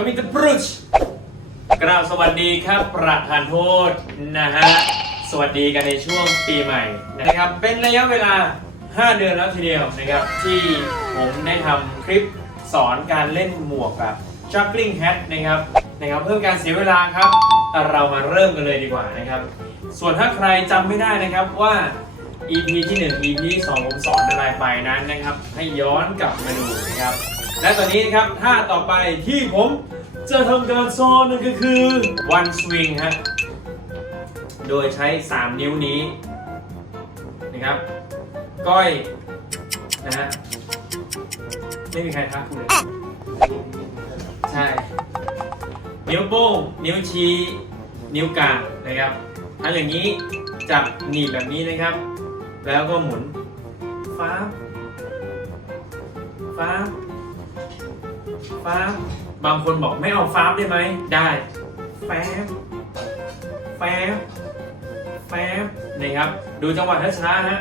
คมมิตบรูชกราบสวัสดีครับ ประธานโทษนะฮะ สวัสดีกันในช่วงปีใหม่นะครับ เป็นระยะเวลา 5 เดือนแล้วทีเดียวนะครับ ที่ผมได้ทำคลิปสอนการเล่นหมวกแบบ juggling hat นะครับนะครับ เพื่อการเสียเวลาครับแต่เรามาเริ่มกันเลยดีกว่านะครับ ส่วนถ้าใครจำไม่ได้นะครับว่า EP ที่ 1 EP ที่2ผมสอนอะไรไปนั้นนะครับ ให้ย้อนกลับมาดูนะครับ และตอนนี้นะครับท่าต่อไปที่ผมจะทำการสอนนั่นก็คือ one swing ฮะ โดยใช้ 3 นิ้วนี้นะครับ ก้อยนะฮะ ไม่มีใครทักคุณเลยใช่ นิ้วโป้ง นิ้วชี้ นิ้วกลางนะครับทำอย่างนี้จับหนีบแบบนี้นะครับ แล้วก็หมุนฟ้าบฟ้าบ ฟ้าบบางคนบอกไม่เอาฟ้าบได้ไหม ได้ แฟบแฟบแฟบนะครับ ดูจังหวะช้าๆฮะ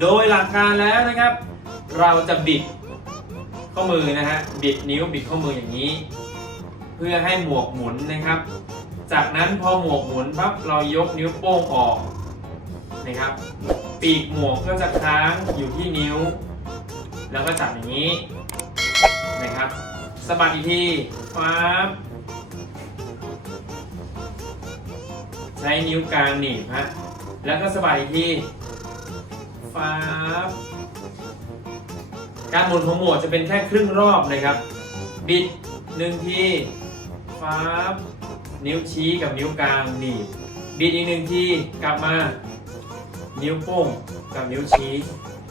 โดยหลักการแล้วนะครับ เราจะบิดข้อมือนะฮะบิดนิ้วบิดข้อมืออย่างนี้ เพื่อให้หมวกหมุนนะครับ จากนั้นพอหมวกหมุนปั๊บเรายกนิ้วโป้งออกนะครับ ปีกหมวกก็จะค้างอยู่ที่นิ้ว แล้วก็จับอย่างนี้นะครับสะบัดอีกทีฟ้าบใช้นิ้วกลางหนีบฮะแล้วก็สะบัดอีกที ฟ้า การหมุนของหมวกจะเป็นแค่ครึ่งรอบเลยครับ บิดหนึ่งทีฟ้านิ้วชี้กับนิ้วกลางหนีบบิดอีกหนึ่งทีกลับมา นิ้วโป้งกับนิ้วชี้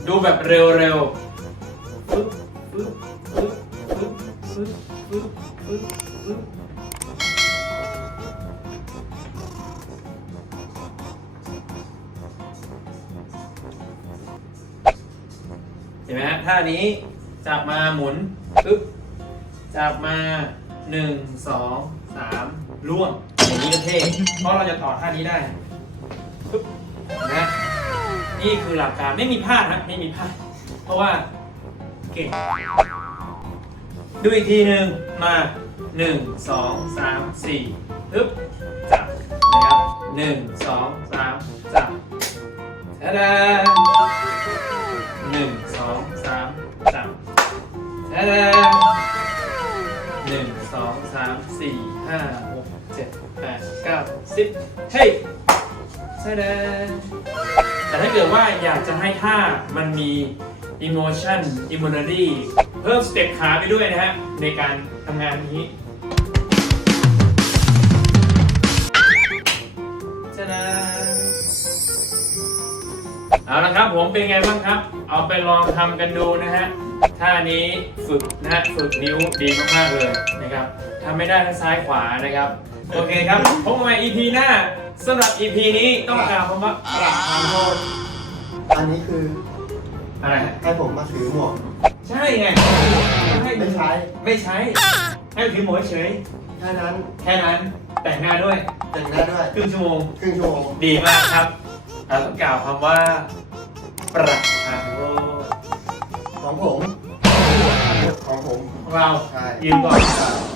ดูแบบเร็วๆปึ๊บปึ๊บปึ๊บปึ๊บปึ๊บปึ๊บปึ๊บ ห็นไหมฮะท่านี้จับมาหมุนปึ๊บจับมาหนึ่งสองสามล่วงอย่างนี้ก็เท่เพราะเราจะต่อท่านี้ได้ปึ๊บนะนี่คือหลักการไม่มีพลาดนะไม่มีพลาดเพราะว่าเก่งดูอีกทีหนึ่งมาหนึ่งสองสามสี่ปึ๊บจับนะครับหนึ่งสองสามจับท หนึ่งสองสามสี่ห้าหกเจ็ดแปดเก้าสิบเฮ้ยแสดแต่ถ้าเกิดว่าอยากจะให้ท่ามันมี emotion emotionally เพิ่มสเต็ปขาไปด้วยนะฮะ ในการทำงานนี้ ครับผมเป็นไงบ้างครับ เอาไปลองทำกันดูนะฮะท่านี้ฝึกนะฮะฝึกนิ้วดีมากๆเลยนะครับทำไม่ได้ทั้งซ้ายขวานะครับ โอเคครับพบกันใหม่ EP หน้าสำหรับ EP นี้ต้องกล่าวคำว่าประทานโทษอันนี้คืออะไรฮะให้ผมมาถือหมวก ใช่ไงไม่ใช้ ไม่ใช้ ให้ถือหมวกเฉยแค่นั้น แค่นั้น แต่งหน้าด้วย แต่งหน้าด้วย ครึ่งชั่วโมง ครึ่งชั่วโมง ดีมากครับเราต้องกล่าวคำว่า ประทานโทษของผม ของผมของเรา ใช่ ยืนก่อนครับ